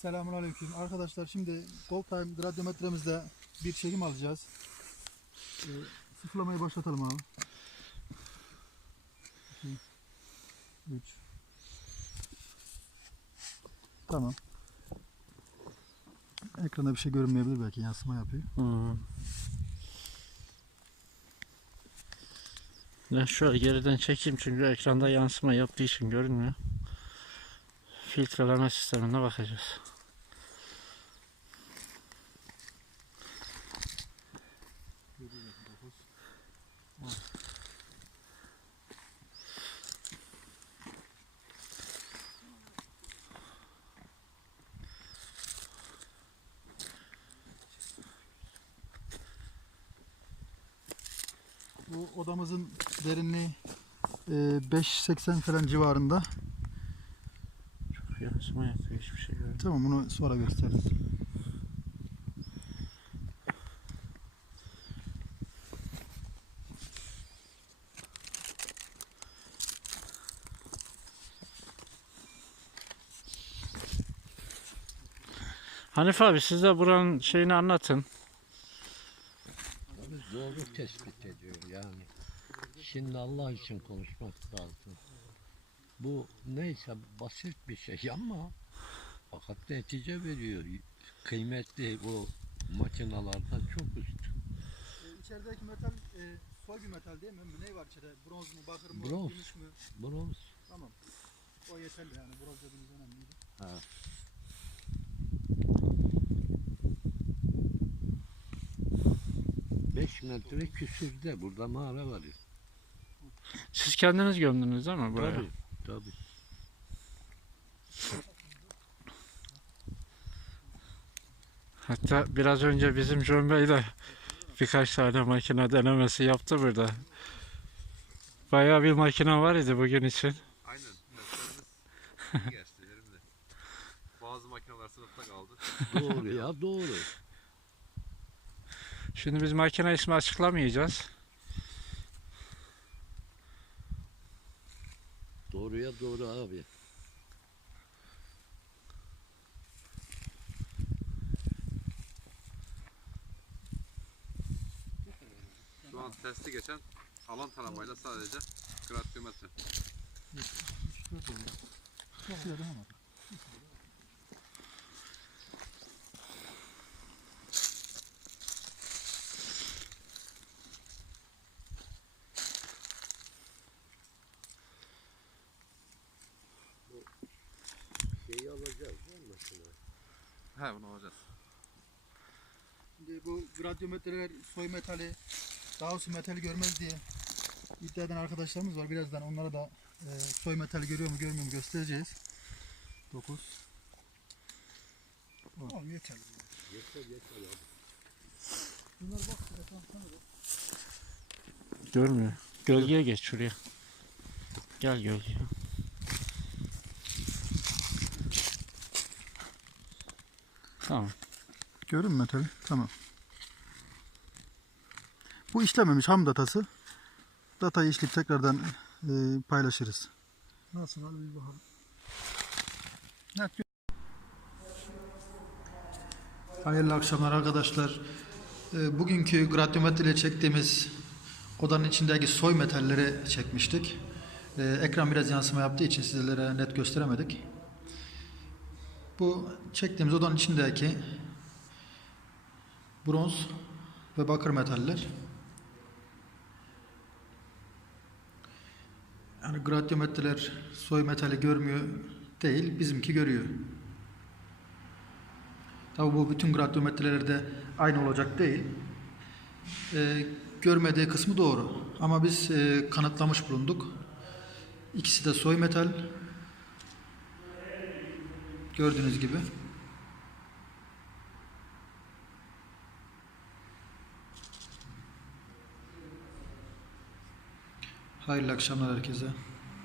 Selamünaleyküm. Arkadaşlar şimdi Gold Time radyometremizde bir çekim alacağız. Ee, sıfırlamayı başlatalım abi. 2 3 Tamam. Ekranda bir şey görünmeyebilir belki yansıma yapıyor. Hmm. Ben şöyle geriden çekeyim çünkü ekranda yansıma yaptığı için görünmüyor. Filtreleme sistemine bakacağız. Bu odamızın derinliği e, 5.80 falan civarında. Yansıma yapıyor hiçbir şey görünmüyor. Tamam bunu sonra gösteririz. Hanif abi siz de buranın şeyini anlatın. Abi doğru tespit ediyor yani. Şimdi Allah için konuşmak lazım. Bu neyse basit bir şey ama fakat netice veriyor. Kıymetli bu makinalardan çok üst. İçerideki metal e, soy bir metal değil mi? Ne var içeride? Bronz mu, bakır mı, Bronz. gümüş mü? Bronz. Tamam. O yeterli yani. Bronz dediğimiz önemliydi. Ha. Beş metre küsürde burada mağara var ya. Siz kendiniz gömdünüz değil mi buraya? Tabii, tabii. Hatta biraz önce bizim John Bey de birkaç tane makine denemesi yaptı burada. Bayağı bir makine var idi bugün için. Aynen. Derslerimiz iyi geçti verimli. Bazı makineler sınıfta kaldı. Doğru ya doğru. Şimdi biz makine ismi açıklamayacağız. Doğruya doğru abi. Şu an testi geçen alan taramayla sadece gradyometre. Şurada ama. Şeyi alacağız makine? He bunu alacağız. Şimdi bu radyometreler soy metali, daha üstü metali görmez diye iddia eden arkadaşlarımız var. Birazdan onlara da e, soy metali görüyor mu görmüyor mu göstereceğiz. 9 Tamam yeter. Yeter yeter abi. Bunlar bak etrafına bak. Görmüyor. Gölgeye geç şuraya. Gel gölgeye. Tamam. Görün mü metali? Tamam. Bu işlememiş ham datası. Datayı işleyip tekrardan e, paylaşırız. Nasıl hadi bir bakalım. Evet. Hayırlı akşamlar arkadaşlar. E, bugünkü gradyometre ile çektiğimiz odanın içindeki soy metalleri çekmiştik. E, ekran biraz yansıma yaptığı için sizlere net gösteremedik. Bu çektiğimiz odanın içindeki bronz ve bakır metaller. Yani gradyometreler soy metali görmüyor değil, bizimki görüyor. Tabi bu bütün gradyometrelerde aynı olacak değil. Ee, görmediği kısmı doğru. Ama biz e, kanıtlamış bulunduk. İkisi de soy metal. Gördüğünüz gibi. Hayırlı akşamlar herkese.